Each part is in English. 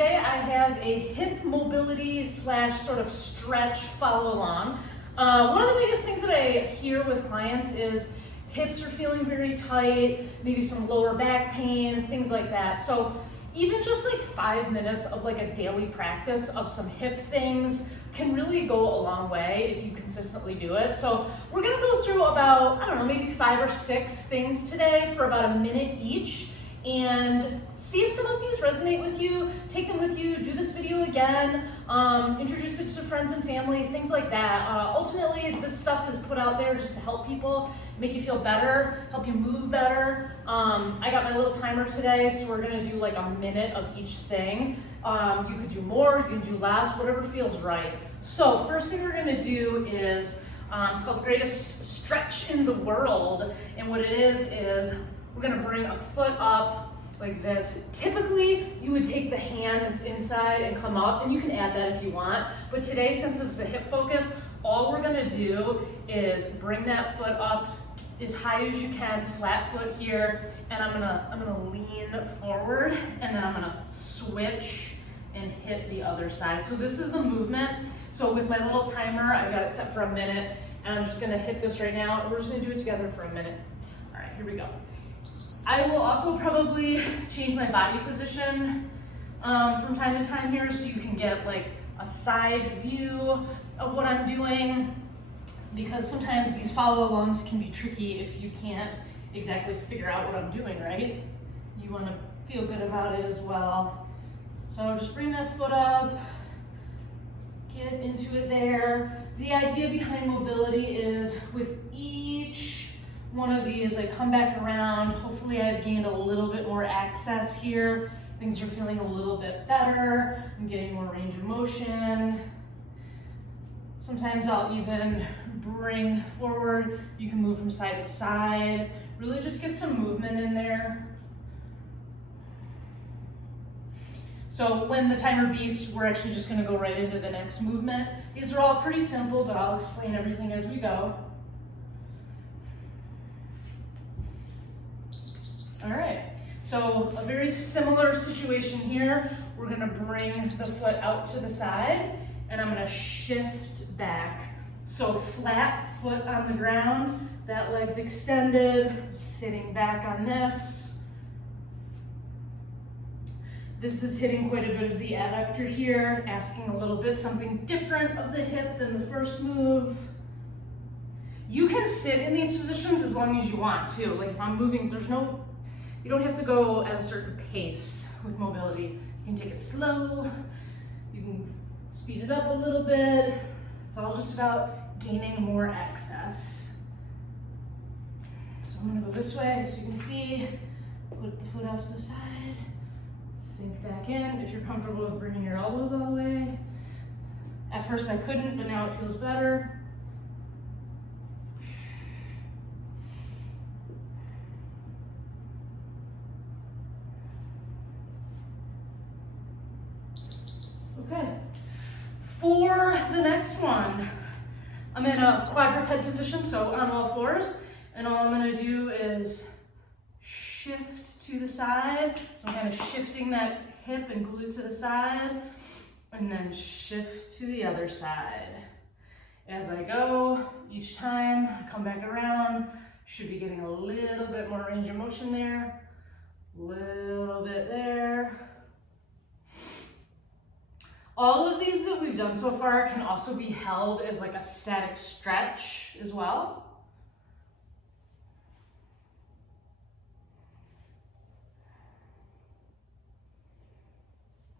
today I have a hip mobility slash sort of stretch follow along. One of the biggest things that I hear with clients is hips are feeling very tight, maybe some lower back pain, things like that. So even just like 5 minutes of like a daily practice of some hip things can really go a long way if you consistently do it. So we're gonna go through about, I don't know, maybe 5 or 6 things today for about a minute each, and see if some of these resonate with you, take them with you, do this video again, introduce it to friends and family, things like that. Ultimately, this stuff is put out there just to help people, make you feel better, help you move better. I got my little timer today, so we're gonna do like a minute of each thing. You could do more, you can do less, whatever feels right. So first thing we're gonna do is, it's called the greatest stretch in the world. And what it is we're gonna bring a foot up like this. Typically, you would take the hand that's inside and come up, and you can add that if you want. But today, since this is a hip focus, all we're gonna do is bring that foot up as high as you can, flat foot here, and I'm gonna lean forward, and then I'm gonna switch and hit the other side. So this is the movement. So with my little timer, I've got it set for a minute, and I'm just gonna hit this right now, and we're just gonna do it together for a minute. All right, here we go. I will also probably change my body position from time to time here, so you can get like a side view of what I'm doing, because sometimes these follow-alongs can be tricky if you can't exactly figure out what I'm doing, right? You want to feel good about it as well. So just bring that foot up, get into it there. The idea behind mobility is with each one of these, I come back around. Hopefully I've gained a little bit more access here. Things are feeling a little bit better. I'm getting more range of motion. Sometimes I'll even bring forward. You can move from side to side. Really just get some movement in there. So when the timer beeps, we're actually just gonna go right into the next movement. These are all pretty simple, but I'll explain everything as we go. All right, so a very similar situation here. We're gonna bring the foot out to the side, and I'm gonna shift back. So flat foot on the ground, that leg's extended, sitting back on this. This is hitting quite a bit of the adductor here, asking a little bit something different of the hip than the first move. You can sit in these positions as long as you want to. Like if I'm moving, you don't have to go at a certain pace with mobility. You can take it slow, you can speed it up a little bit. It's all just about gaining more access. So I'm gonna go this way, so you can see, put the foot out to the side, sink back in. If you're comfortable with bringing your elbows all the way. At first I couldn't, but now it feels better. Okay, for the next one, I'm in a quadruped position, so on all fours, and all I'm gonna do is shift to the side. So I'm kind of shifting that hip and glute to the side, and then shift to the other side. As I go, each time I come back around, should be getting a little bit more range of motion there, little bit there. All of these that we've done so far can also be held as like a static stretch as well.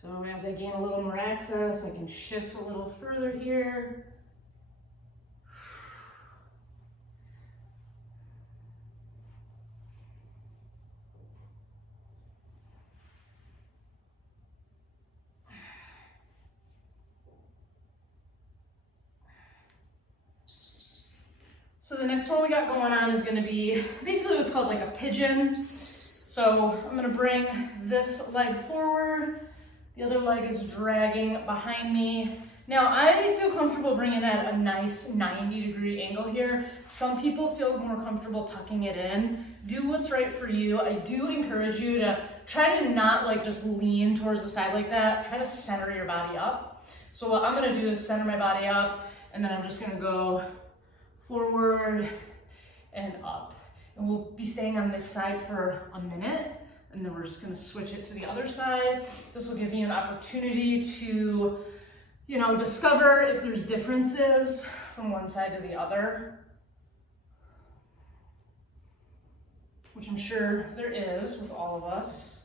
So as I gain a little more access, I can shift a little further here. So the next one we got going on is going to be basically what's called like a pigeon. So I'm going to bring this leg forward. The other leg is dragging behind me. Now I feel comfortable bringing at a nice 90-degree angle here. Some people feel more comfortable tucking it in. Do what's right for you. I do encourage you to try to not like just lean towards the side like that. Try to center your body up. So what I'm gonna do is center my body up, and then I'm just gonna go forward and up. And we'll be staying on this side for a minute, and then we're just gonna switch it to the other side. This will give you an opportunity to, you know, discover if there's differences from one side to the other, which I'm sure there is with all of us.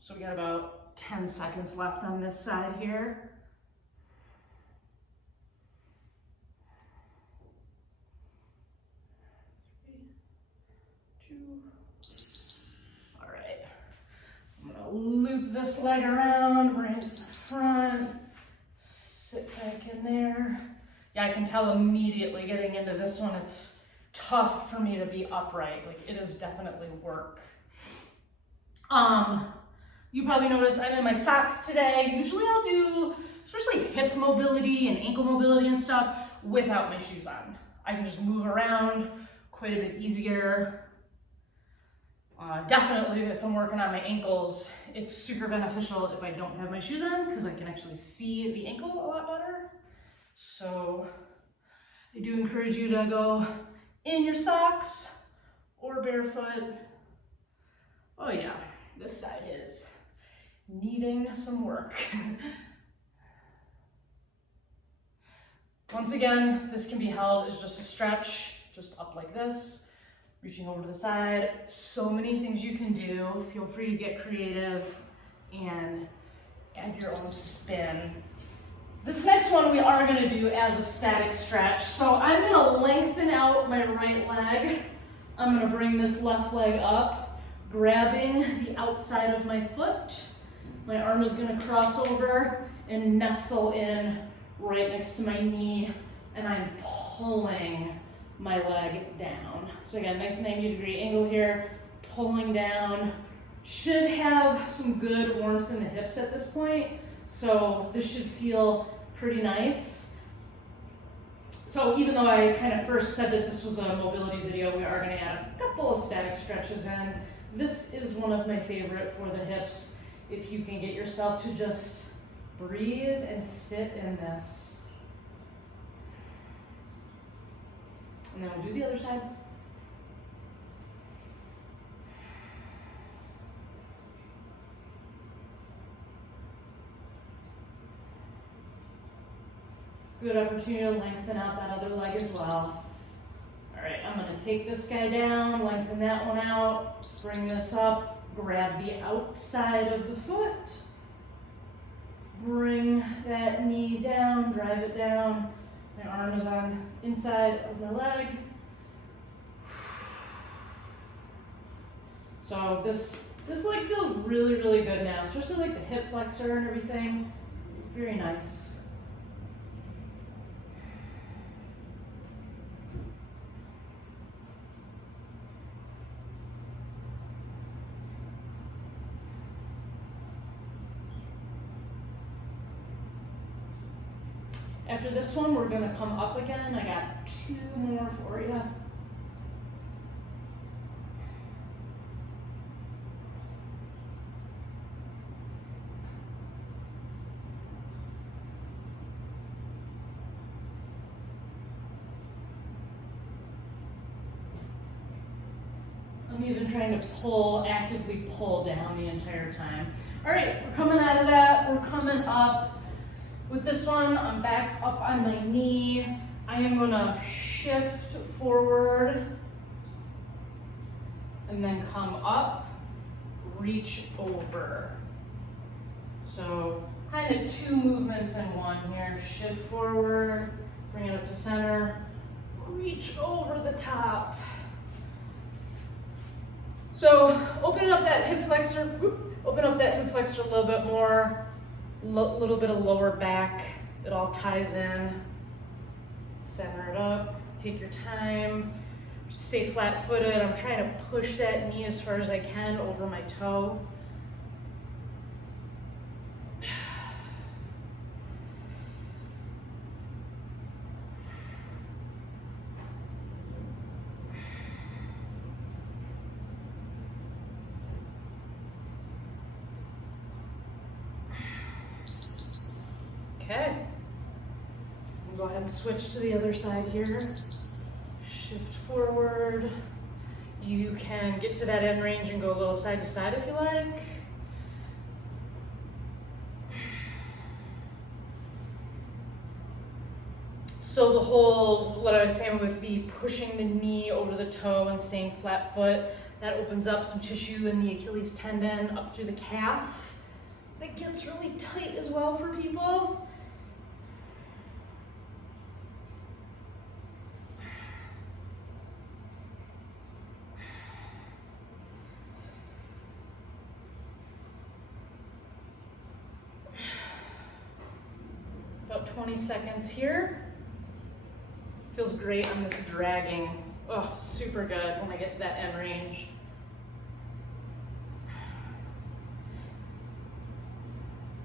So we got about 10 seconds left on this side here. 3, 2. All right. I'm gonna loop this leg around, bring it to the front, sit back in there. Yeah, I can tell immediately getting into this one, it's tough for me to be upright. Like, it is definitely work. You probably noticed I'm in my socks today. Usually I'll do, especially hip mobility and ankle mobility and stuff, without my shoes on. I can just move around quite a bit easier. Definitely if I'm working on my ankles, it's super beneficial if I don't have my shoes on, because I can actually see the ankle a lot better. So I do encourage you to go in your socks or barefoot. Oh yeah, this side is needing some work. Once again, this can be held as just a stretch, just up like this, reaching over to the side. So many things you can do. Feel free to get creative and add your own spin. This next one we are gonna do as a static stretch. So I'm gonna lengthen out my right leg. I'm gonna bring this left leg up, grabbing the outside of my foot. My arm is gonna cross over and nestle in right next to my knee, and I'm pulling my leg down. So again, nice 90-degree angle here, pulling down. Should have some good warmth in the hips at this point, so this should feel pretty nice. So even though I kind of first said that this was a mobility video, we are gonna add a couple of static stretches in. This is one of my favorite for the hips. If you can get yourself to just breathe and sit in this. And then we'll do the other side. Good opportunity to lengthen out that other leg as well. All right, I'm gonna take this guy down, lengthen that one out, bring this up, grab the outside of the foot, bring that knee down, drive it down. My arm is on the inside of my leg. So this leg feels really, really good now, especially like the hip flexor and everything. Very nice. After this one, we're gonna come up again. I got 2 more for you. I'm even trying to actively pull down the entire time. All right, we're coming out of that. We're coming up. With this one, I'm back up on my knee. I am gonna shift forward and then come up, reach over. So kind of 2 movements in one here. Shift forward, bring it up to center, reach over the top. So open up that hip flexor, a little bit more. Little bit of lower back, it all ties in. Center it up, take your time, stay flat-footed. I'm trying to push that knee as far as I can over my toe. Okay. We'll go ahead and switch to the other side here. Shift forward. You can get to that end range and go a little side to side if you like. So the whole, what I was saying with the pushing the knee over the toe and staying flat foot, that opens up some tissue in the Achilles tendon up through the calf. That gets really tight as well for people. About 20 seconds here. Feels great on this dragging. Oh, super good when I get to that end range.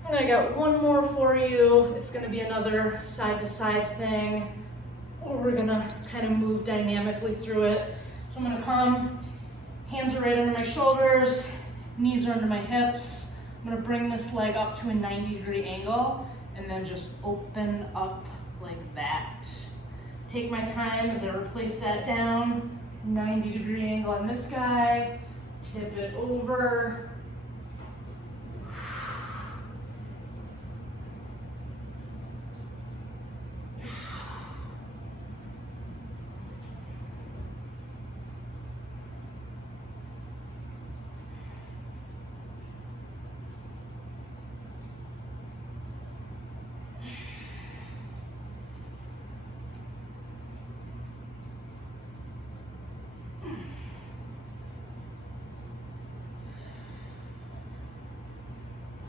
And I got one more for you. It's gonna be another side to side thing, or we're gonna kind of move dynamically through it. So I'm gonna come, hands are right under my shoulders, knees are under my hips. I'm gonna bring this leg up to a 90-degree angle and then just open up like that. Take my time as I replace that down, 90-degree angle on this guy, tip it over.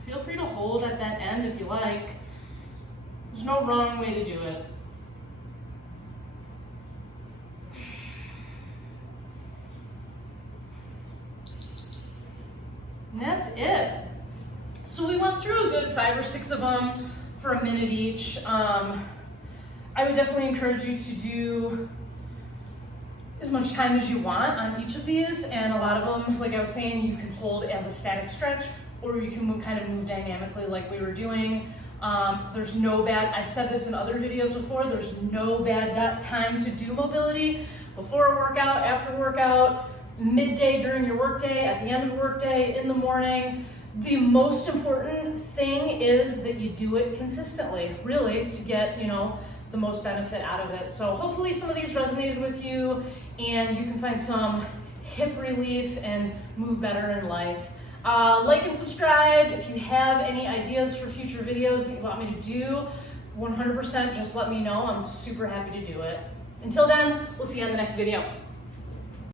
Feel free to hold at that end if you like. There's no wrong way to do it. And that's it. So we went through a good 5 or 6 of them for a minute each. I would definitely encourage you to do as much time as you want on each of these, and a lot of them, like I was saying, you can hold as a static stretch, or you can move dynamically like we were doing. There's no bad, I've said this in other videos before, there's no bad time to do mobility. Before a workout, after workout, midday during your workday, at the end of a workday, in the morning. The most important thing is that you do it consistently, really, to get, the most benefit out of it. So hopefully some of these resonated with you and you can find some hip relief and move better in life. Like and subscribe. If you have any ideas for future videos that you want me to do, 100% just let me know. I'm super happy to do it. Until then, we'll see you on the next video.